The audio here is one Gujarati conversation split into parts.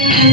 Yeah.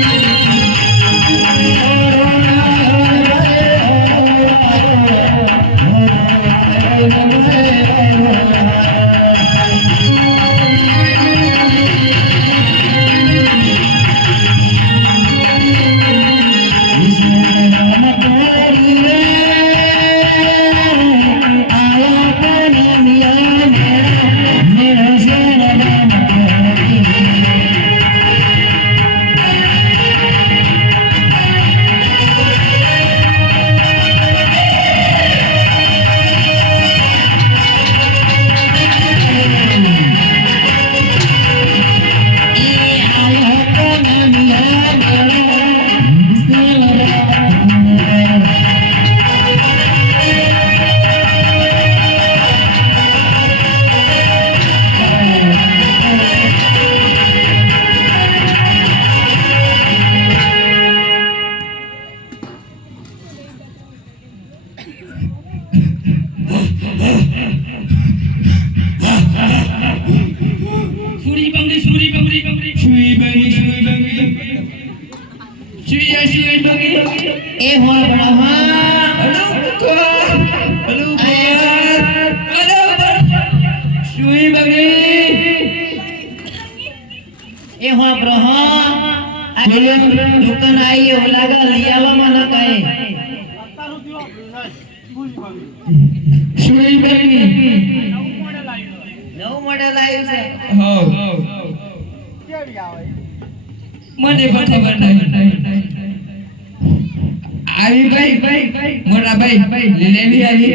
આવી લેવી આવી.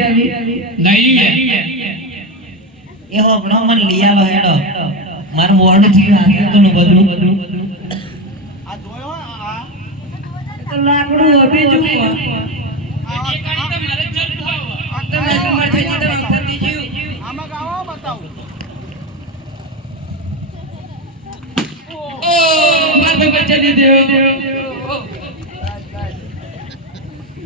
લઈ એ હો બ્રહ્મા મને લિયાલો હેડો. મારું મોઢું થયું આગળ બધું. બધું લાકડું અભી જુઓ. એક તો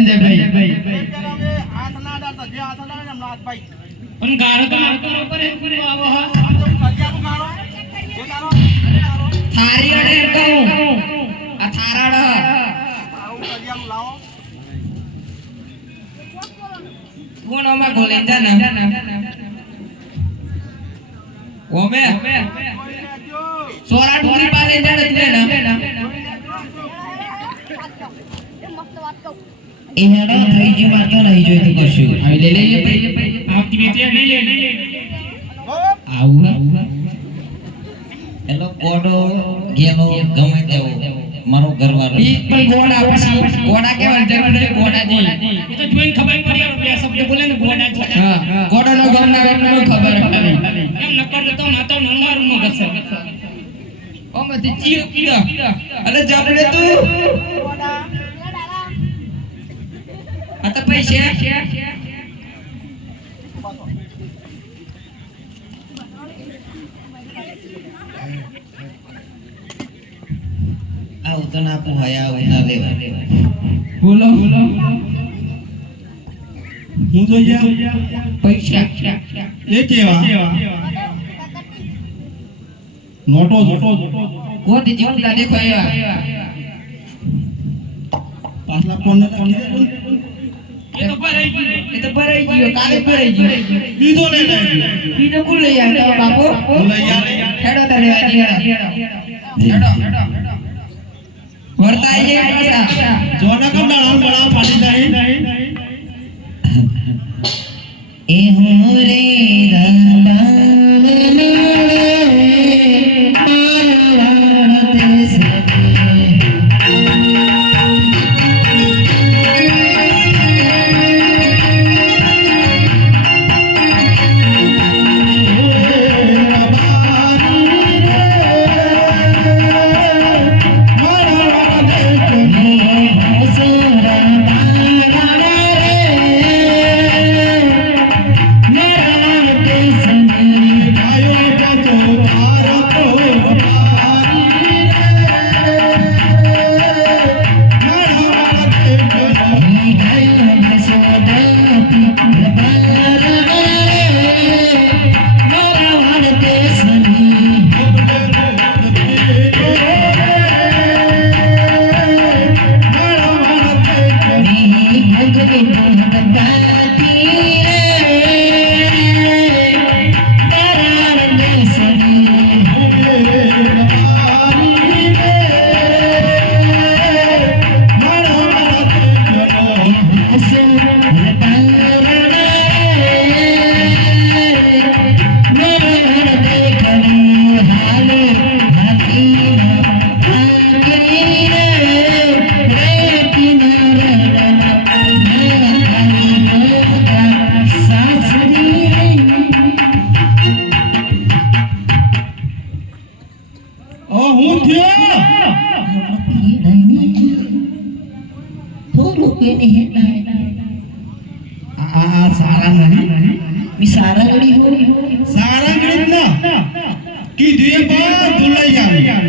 સંજયભાઈ પણ ગારો તો મારતો ન કરે. કરે. આવો હા થારી અડે. કહું આ થારાડ કોણ ઓમાં. ગોલેન્જા ઓમે સોરા ટુકડી પાસે જાણ એટલે ના એ હેડો થઈ ગયું માર તો જોઈ તો કશું આવી લે લઈએ ભાઈ આવતી મેં ત્યાં લે આવું એલો કોડો ગેલો ગમે તેવો મારો ઘરવાળો ઈ પણ ગોડા પછી ગોડા કેવા જરૂર છે ગોડાજી એ તો જોઈને ખબર પડી આવે બે શબ્દ બોલે ને ગોડાજી હા ગોડાનો ગમના ગમનો ખબર પડી એમ નકર તો માતો નંબર નો ગસે ઓ મતી ચીર કીડા અરે જાપડે તું તો પૈસા આવું તો ના પોહાય આવું ના લેવા. બોલો. બોલો. હું જોઈએ પૈસા. એ કેવા? નોટો નોટો કોટી પાછલા કોને એ તો ભરાઈ ગયો. એ તો ભરાઈ ગયો. કાલે ભરાઈ ગયો. બીજો લે લે બીજો કોણ લઈ આવ્યો? બાપુ? હું લઈ યાર હેડો તારે વાજી હેડો. હેડો. વર્તાઈ જાય પાછા. જોના કમ ડાળા મી સારા ગડી હું સારા ગણિત ના કીધું એ બધું લઈ આવી ના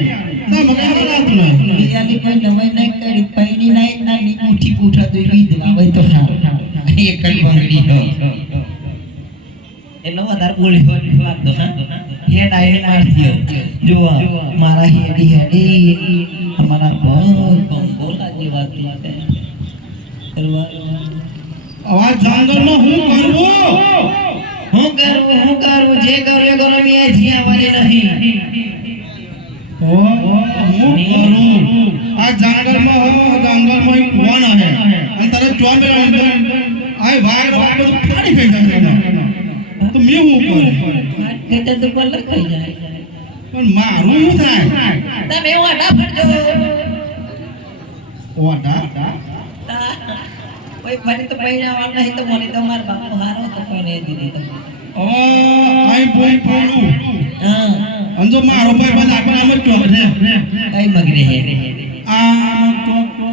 મગજ કરાતું નહીં બિયાલી કોઈ નવાઈ નહીં કરી પૈણી નહીં ના ની ઉઠી પૂઠા તો વી દિલાવે તો હા એ કલ બંગડી હો એટલો વધારે બોલી હોય લાગતો હા હેડ આઈને મારતી જો મારા હેડી હેડી અમારા બોલ બંગોલા જેવા તે કરવા આવા જંગલમાં હું કરવું હું કરું હું કરું જે કરું એ કરો મેં જીયાવાની નહીં. ઓ હું કરું? આ જંગલમાં હું જંગલમાં એક કોણ આવે અને તારે ચોબે આ વાર વાર બધું ફાડી ફેંકે છે તો મેં હું કરું? તે તો પર લખાઈ જાય. પણ મારું શું થાય? તમે વાડા ફરજો ઓટા કોઈ ફરી તો પૈણા વાળ નહીં તો મને તો માર બાપુ હારો તો કોઈને દીધી તમે ઓ આઈ બોય પાડું હા. અને મારો ભાઈ બંધ આપણે જ ચોક રે કઈ મગરે હે? આ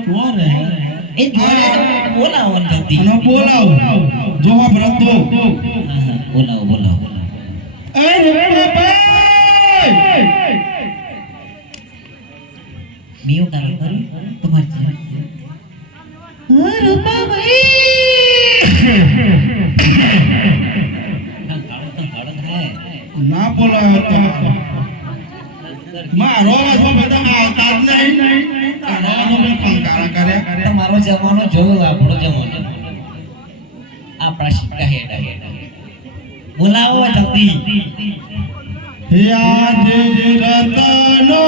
ચોર રે એ જોડે બોલાવો અને બોલાવ. જોવા ભરત હા બોલાવો બોલાવો. એ કારો કરું તમારી ભાઈ ના બોલાયો મારો અવાજમાં બધા આવતા જ નહીં. તારો કંકારા કર્યા. તમારો જમાનો જોયો આપણો જમાનો. આપણા શિક્કા હેડ હેડ બોલાવો જલ્દી. હે રતનો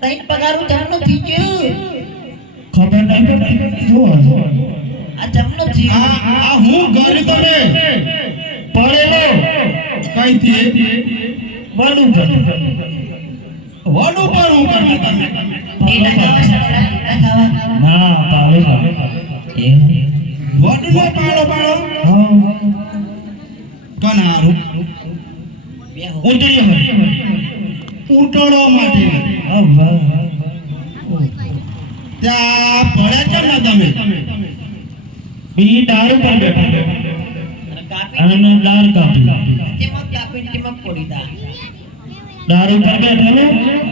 તઈ પગારું જામનો થઈ ગયું. ખબર નહીં જો આ જામનો થયું આ આ હું ઘરે તમે પડેલો કઈથી? વાલું પર વાલું પર હું કરતા તમે. ના પાલો એ નો પાલો પાલો કનારું. બે હો. માટે ત્યાં પડ્યા છે ને તમે? ઈ દારૂ પર બેઠા દાર કાપી તેમાં કાપી. પડી દા. બેઠેલો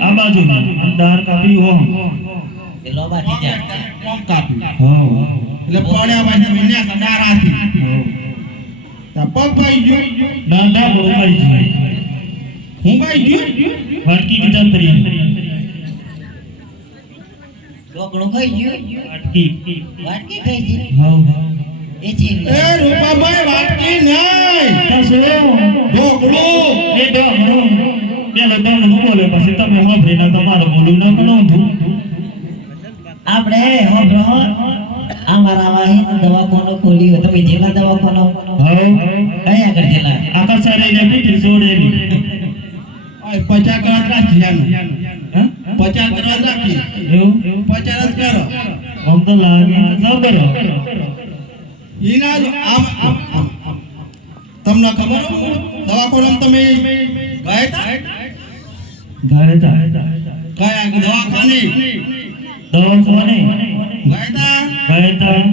આ બાજુ ડાર કાપી હો જાય. કોમ કાપી હો એટલે પડ્યા બાજુ વિન્યા સડારાથી ત્યાં પગ ભાઈ ગયો. દાંડા બોકાઈ છે. હું ભાઈ ગયો? વાટકી કીધા તરી ડોકણું ખાઈ ગયું? વાટકી. વાટકી ખાઈ ગઈ? હો એ છે એ રૂપાભાઈ વાટકી નહીં. તસો ઢોકળું એ ડોમરો પેલો તમને બોલે પછી તમે હોભરી ના તમારે બોલું ના બનાવું આપણે હો બ્રો આ મારા દવાખાનો ખોલ્યો તમે જિલ્લા દવાખાનો? હાઉ. કઈ આગળ જિલ્લા આકા સારે ને પીટી જોડેલી પચાસ કરાત રાખી આનું. હા પચાસ કરવા રાખી એવું? પચાસ જ કરો. આમ તો લાગે. તો કરો. ઈના આમ આમ આમ. તમને ખબર દવા દવાખાનામાં તમે ગયા તા ગાયતા કયા દવાખાને? દવાખાને. ગયા તા ગાયતા હું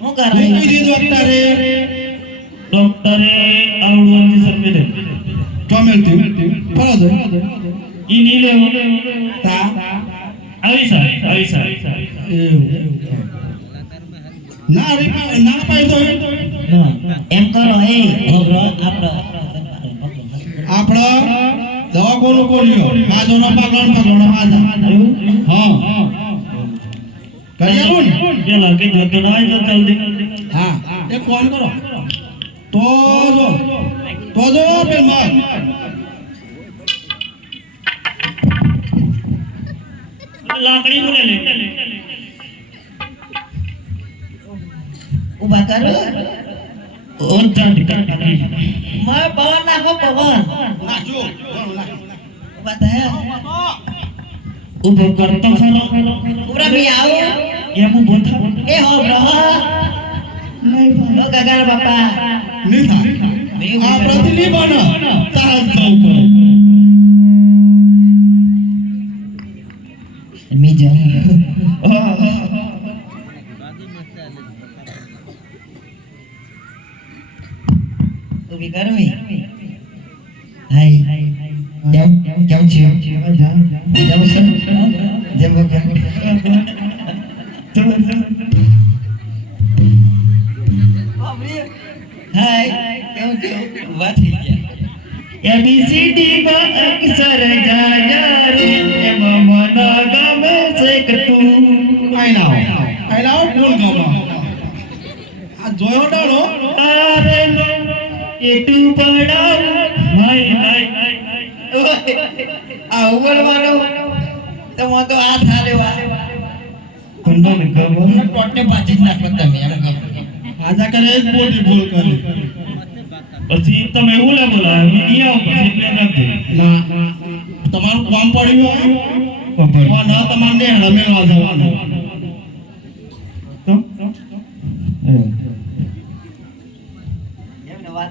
હું કરે કીધું ડોક્ટરે ડોક્ટરે રે સર્વેલે ચોમેલ ફરો છો. ઈ ની લેવો તા આવી સારી આવી સારી ના રે ના પાય તો એમ કરો એ બ્રો આપણો આપણો દવાખાનું કોલ્યો માજો નો પગણ પગણ માજા હા કરી આલું ને પેલા કે જોતો ના હોય તો જલ્દી હા એક ફોન કરો તો જો તો જો પેલ માર લાકડી મુલે લે ઊભા કરો ઓ જાડી કાટી માર પવન નાખો પવન નાખજો ઊભા થયા ઊભો કરતો ખરો ઉભરા બી આવો એમ ઊભો થા એ હો બ્રો હો ગગન બાપા નહીં થાય આપણાથી નહીં બને તારા જ જવું પડે મી જા ઊભી કરો મી હાય. કેમ? કેમ છે? જાવ સર જેમ કેમ? હાય. કેમ છો? ઊભા થઈ ગયા. એબીસીડી માં અક્ષર જાયા રે, એમાં મના છે આઈ નાઓ આઈ નાઓ કોણ ગમા આ જોયો ડાળો? તારે નો એટું પડાવ હાય હાય આ ઉગળવાનો તો મો તો આ થાલેવા કંડોને ગમો ટોટે પાછી જ નાખો તમે એમ કહો આજા કરે જ બોલી બોલ કરે. પછી તમે એવું લે બોલા મીડિયા ઉપર પછી એટલે નાખજો ના તમારું કામ પડ્યું હોય? ના તમારે હળમેલવા જવાનું.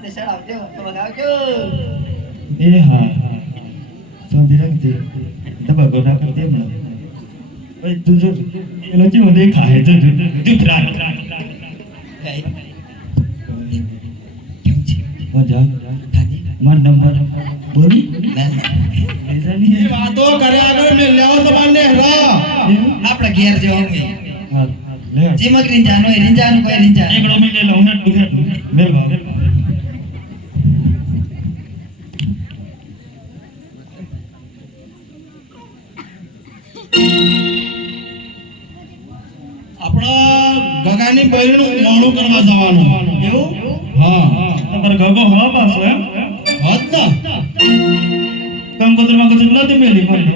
એમને આવજો તો બગાવજો એ હા શાંતિ રાખજે તબાકો રાખી દે હમણાં ઓય તું જો એનો જે દેખાય ખાય તો ચૂપ રાખ મજા માર નંબર બોલી ના ના વાતો કર્યા આગળ મેં લેવો તમારે હરા આપણે ઘેર જવાનું હા લે ચીમક રીંજાનો રીંજાનો કોઈ રીંજા એકડો મિલે લઉં ને મેલ ભાવ ગગાની મોણું કરવા જવાનું. એવું? હા. તમારે ગગો હવા પાછો એમ? હદ ના. કંકોત્રીમાં કશું નથી મેલી મને.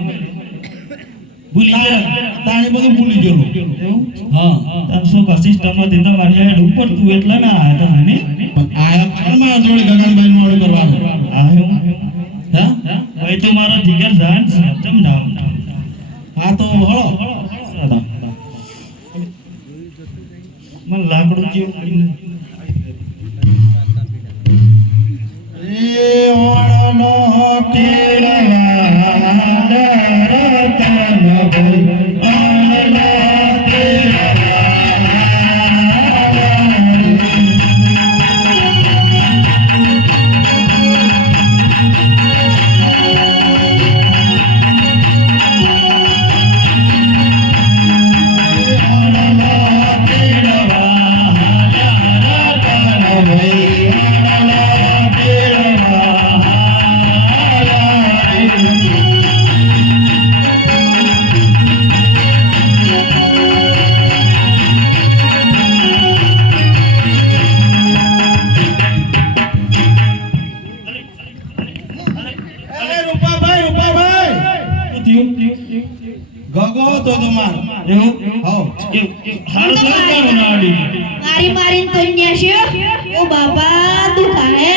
ભૂલી ગયા. તાણી બધું ભૂલી ગયેલું. એવું? હા. તાર શું કા સિસ્ટમ હતી તમારી હેડ ઉપર તું એટલા ના આયા તમે ને? આયા પણ મારા જોડે ગગનભાઈ મોડું કરવાનું. આયો હા? ભાઈ તો મારો જીગર જાન સમજાવ. આ તો હળો મને લાકડું જેવું એ ઓ બાપા દુખાય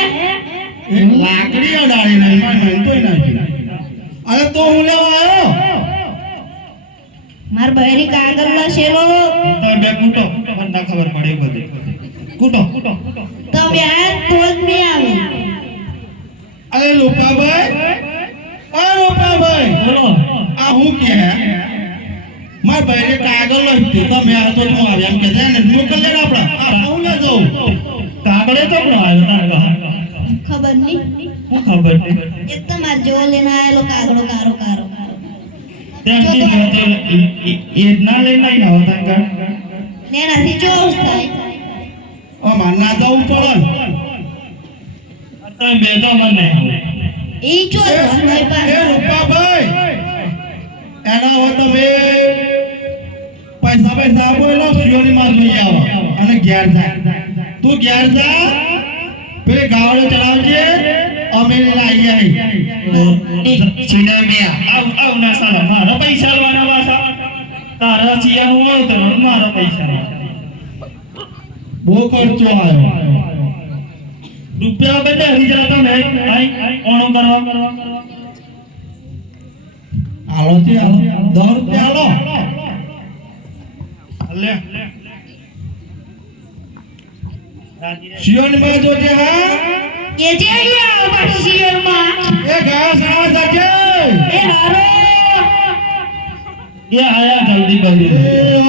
એક લાકડી અડાડી નહીં માર નહીં નાખી અરે તો હું લેવા આવ્યો? માર બહેરી કાગળ લસેલો તો બે કૂટો. મને ના ખબર પડે બધી. કૂટો. તમે આ તો જ મેં આવે. અરે રૂપાભાઈ? અરે રૂપાભાઈ બોલો. આ હું કે માર બહેરે કાગળ લખી તમે આ તો હું આવ્યા એમ કે છે ને મોકલ લે આપડા ના જાઉં કાગળે તો પણ આવ્યો તારા ખબર નહીં. હું ખબર નહીં. એક તો માર જો લઈને આયેલો કાગડો કારો કારો. ત્યાંથી એ- ના લઈને ને થાય. ઓ માર ના જવું પડે. તમે બે મને ઈ જો એ રૂપાભાઈ એના તમે પૈસા પૈસા આપો માં જોઈ આવો અને ઘેર જા તું ઘેર જા. પેલે ગાવડે ચડાવજે. અમે આવી આવી સિનેમિયા આવ આવ ના સાલા મારા પૈસા લેવાના વાસા તારા સિયા હું આવતો મારા પૈસા બહુ ખર્ચો આવ્યો. રૂપિયા બધા હરી જતા તમે. આઈ ઓણો કરવા. હાલો છે દસ રૂપિયા હાલો લે. શિયોની માં જોજે હા? એ જે અહીંયા મારી સિરિયલમાં એ ઘાસ આ જજે એ હારો. એ આયા જલ્દી કરી એ તેરો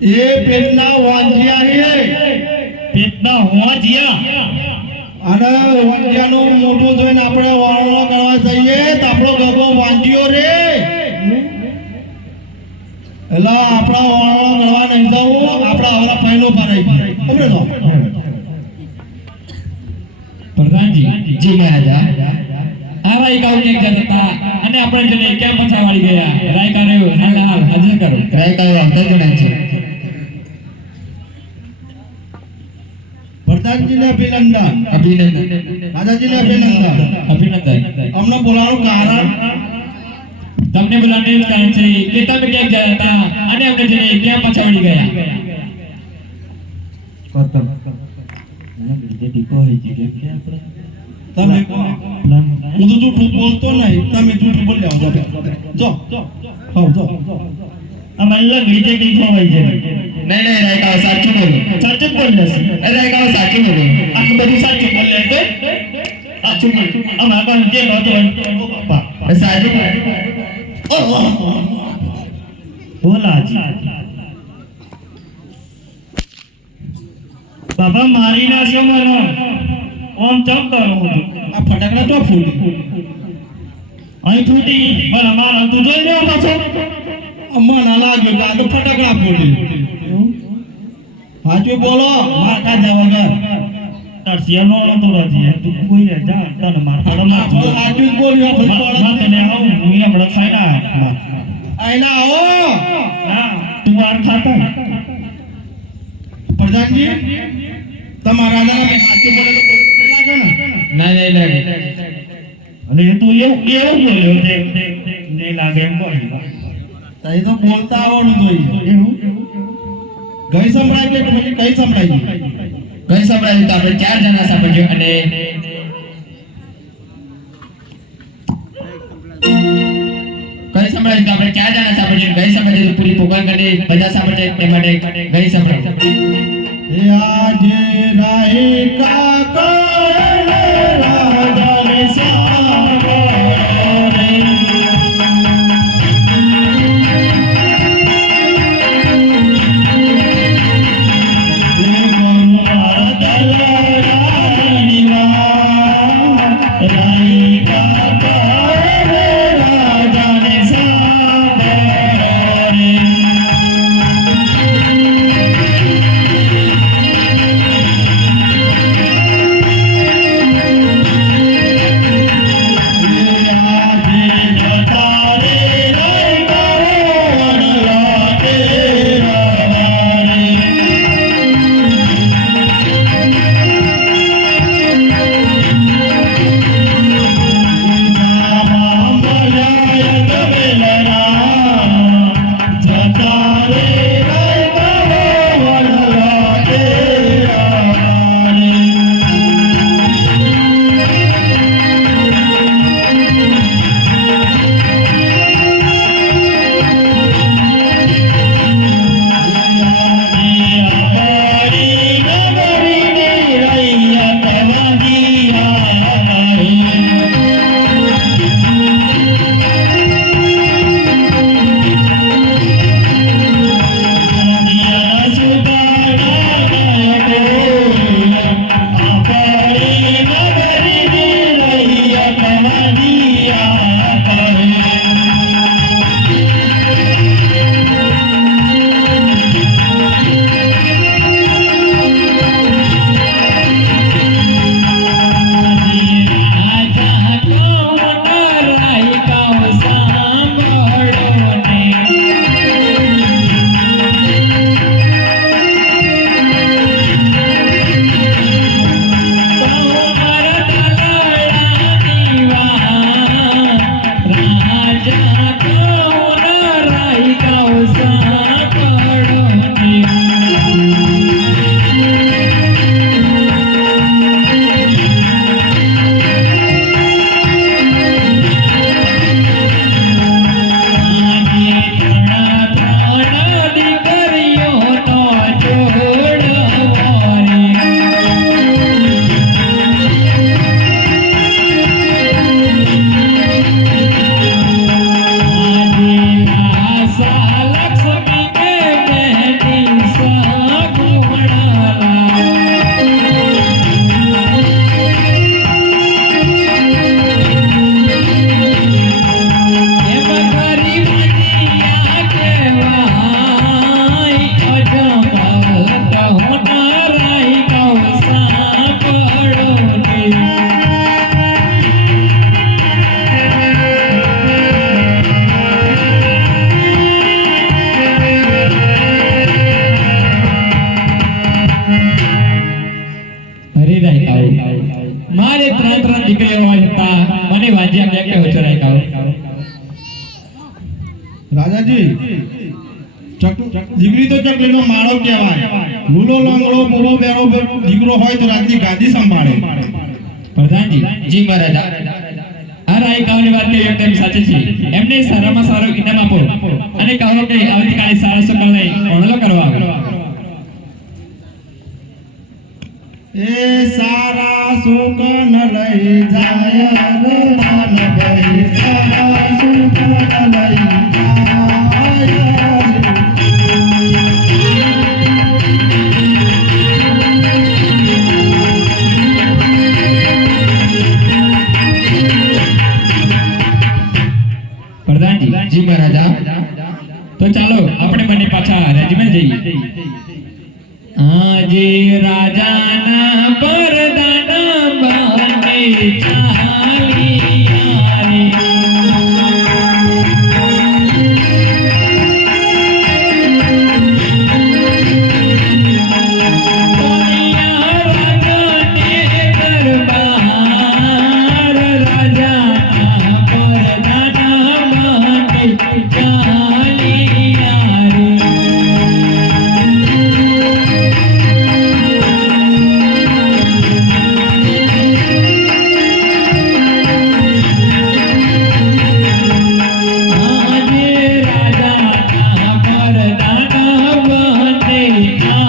એ પેટના વાંજિયા છે પેટના હોવા જ્યા અને વાંજિયાનું મોટું જોઈને આપણે વાળો કરવા જઈએ તો આપણો ગગો વાંજ્યો રે. એટલે આપણા વાળો કરવા નહીં જવું આપણા આવરા ભરાઈ ગઈ ખબર તો પ્રધાનજી જી મહારાજા. આવા એક આવું એક જતા અને આપણે જેને પછા વાળી ગયા? રાયકા રહ્યો. હાલ હાલ હાજર કરો. રાયકા આવતા જણાય છે. પ્રધાનજીને અભિનંદન અભિનંદન દાદાજીને અભિનંદન અભિનંદન અમને બોલાવવાનું કારણ તમને બોલાવવાનું કારણ છે કે તમે ક્યાંક ગયા હતા અને આપણે જેને ક્યાં પછાડી ગયા કરતમ મને બીજે ટીકો હોય છે કેમ કે આપણે તમે હું તો જૂઠું બોલતો નહીં તમે જૂઠું બોલ્યા જો જો હા જો આમાં લગડી જે ટીકો હોય છે. નહીં નહીં રાયકા સાચું બોલો. સાચું બોલે છે. રાયકા સાચું બોલો. આખું બધું સાચું બોલે તો સાચું બોલે. આમાં આગળ જે નહોતું ઓ બાપા સાચું બોલો. બોલાજી બાબા મારી નાખ્યો મને. ઓમ ચમ કરો આ ફટાકડા તો ફૂટ. અહીં ફૂટી પણ અમારા તું જોઈ રહ્યો પાછો. અમ્મા લાગ્યો કે તો ફટાકડા ફૂટી સાચું બોલો માર ખાધા વગર તાર સિયાનો નતો રાજી તું કોઈ રે જા તને માર પડો. જ તને આવું હું આયના આવો. તું આર ખાતા પ્રધાનજી તમારા બોલે તો લાગે ને? અને એ તું એવું એવું બોલ્યો તે નહીં લાગે એમ તઈ તો બોલતા આવડવું જોઈએ એવું? ગઈ સંભળાય કે પછી કઈ સંભળાય કઈ સંભળાયું તો આપણે ચાર જણા સાંભળ્યું અને સંભળાય તો આપણે ચાર જણા સાંભળીએ ગઈ સંભળાય તો પૂરી પોકાર કરી બધા સાંભળે તે માટે ગઈ સંભળાય. એ આજે રાહે કાકણ રાજાજી દીકરી તો ચકલીનો માળો કહેવાય. લૂલો લાંગડો મોવો બેરો દીકરો હોય તો રાતની ગાદી સંભાળે. પ્રધાનજી. જી મહારાજા. આ રાયકાઓની વાત કરી સાચી છે. એમને સારામાં સારો ઇનામ આપો. અને કહો કે આવતીકાલે સારા સકલ નહીં કોણલો કરવા આવો એ સારા સુખ ન લઈ જાય રે મન જી મહારાજા તો ચાલો, આપણે બંને પાછા રેજીમેન્ટ જઈએ. આજે રાજાના પરદાના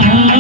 Yeah.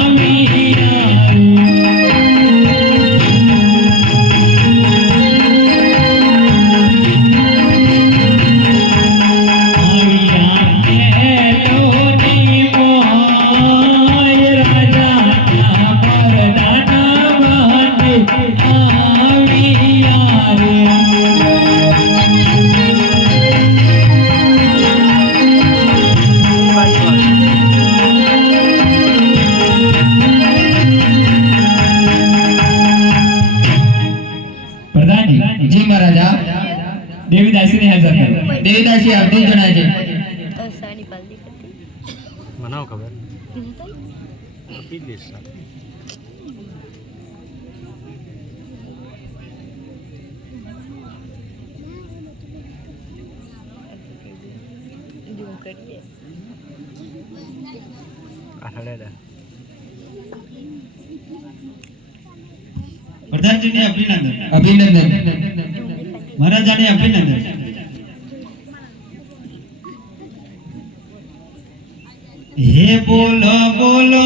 करिए प्रधान जी ने अभिनंदन अभिनंदन महाराजा ने अभिनंदन हे बोलो बोलो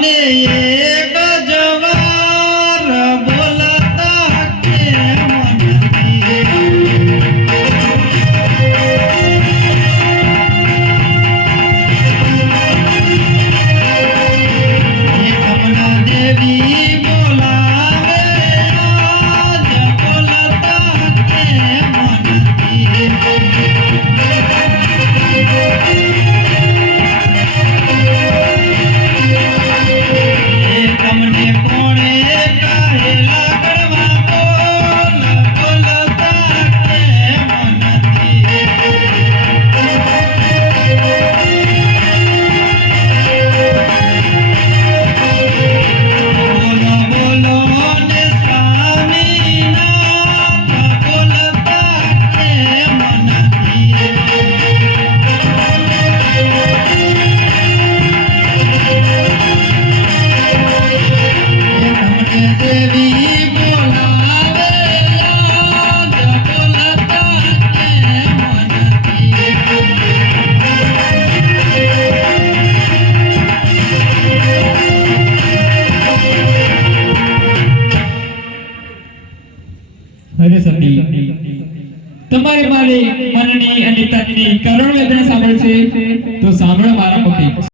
ने ये